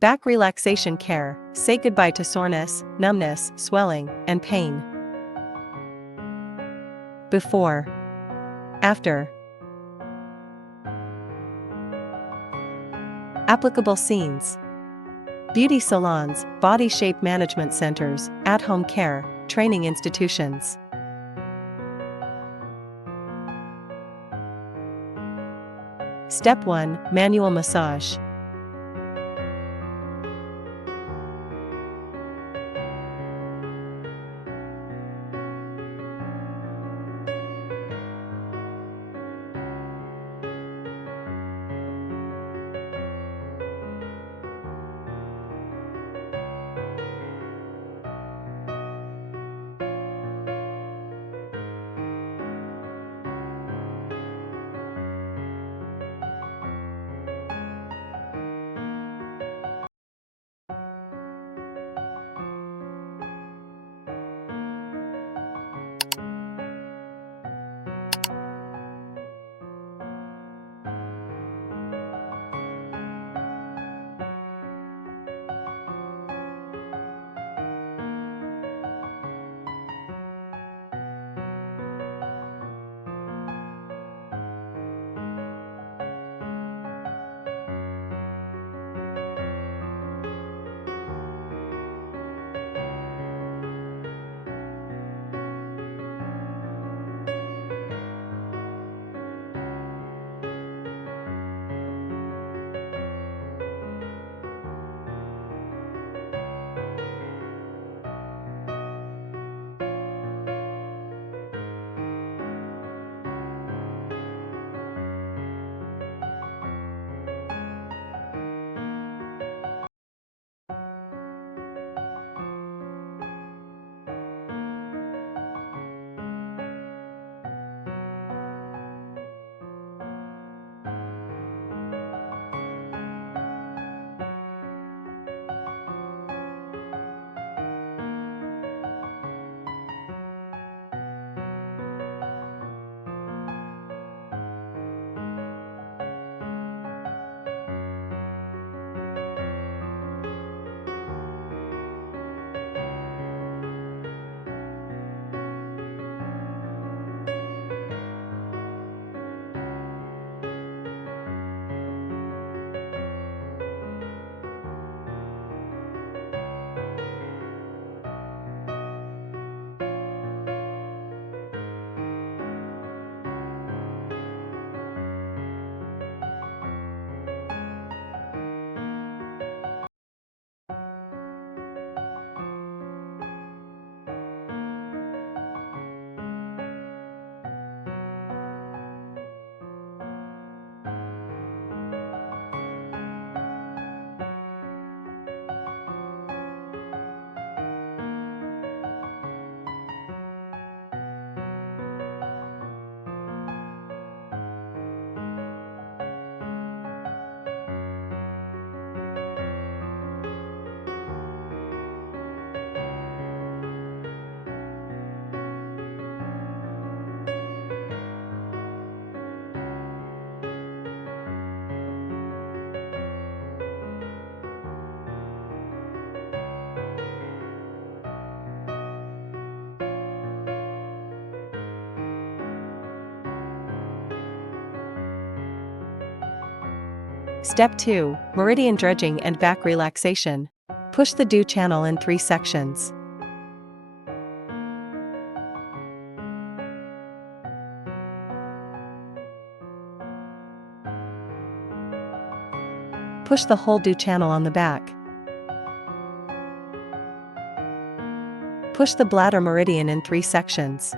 Back relaxation care. Say goodbye to soreness, numbness, swelling, and pain. Before. After. Applicable scenes: beauty salons, body shape management centers, at-home care, training institutions. Step 1. Manual massage. Step 2. Meridian dredging and back relaxation. Push the dew channel in 3 sections. Push the whole dew channel on the back. Push the bladder meridian in 3 sections.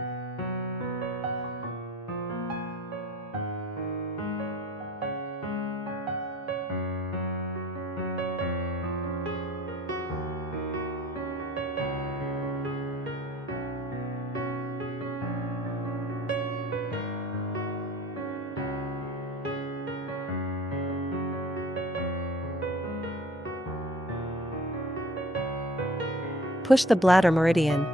Push the bladder meridian.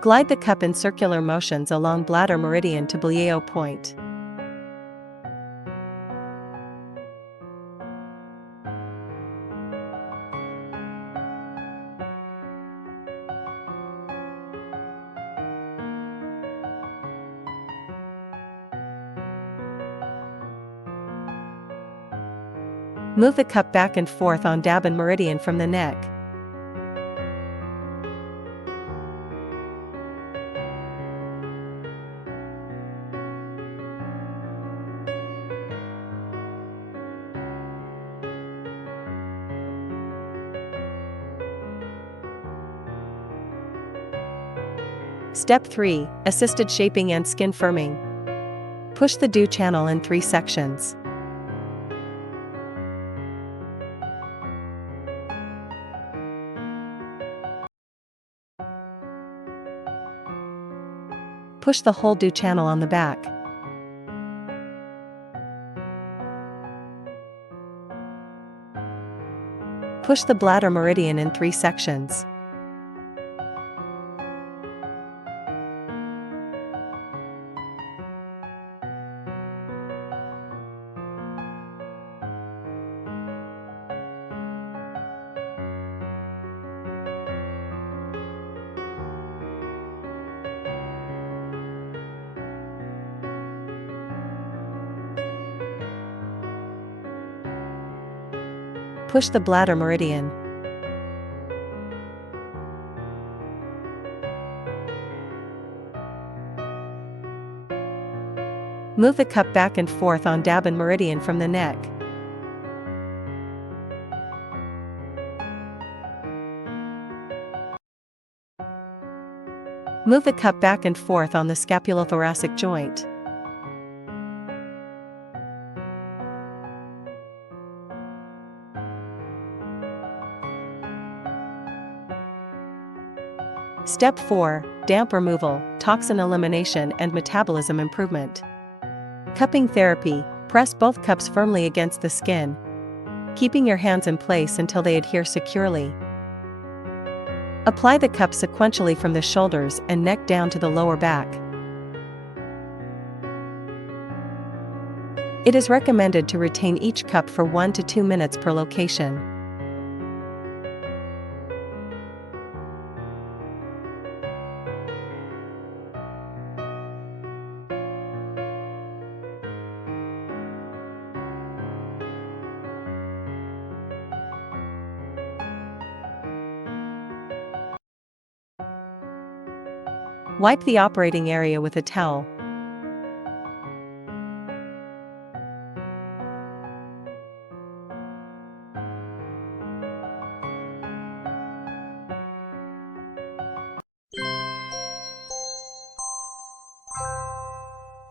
Glide the cup in circular motions along bladder meridian to Blieo point. Move the cup back and forth on Dabin meridian from the neck. Step 3. Assisted shaping and skin firming. Push the dew channel in 3 sections. Push the whole dew channel on the back. Push the bladder meridian in 3 sections. Push the bladder meridian. Move the cup back and forth on Dabin meridian from the neck. Move the cup back and forth on the scapulothoracic joint. Step 4. Damp removal, toxin elimination and metabolism improvement. Cupping therapy. Press both cups firmly against the skin, keeping your hands in place until they adhere securely. Apply the cup sequentially from the shoulders and neck down to the lower back. It is recommended to retain each cup for 1 to 2 minutes per location. Wipe the operating area with a towel,